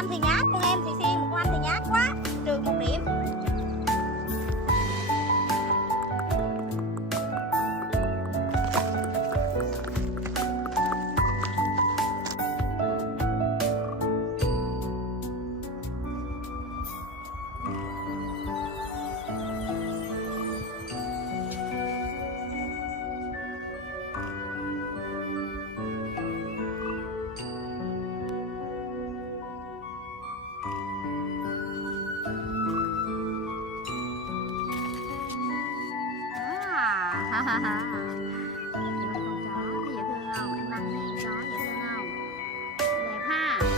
anh thì nhát, con em thì xiên, con anh thì nhát quá, trừ 1 điểm. Ha ha ha.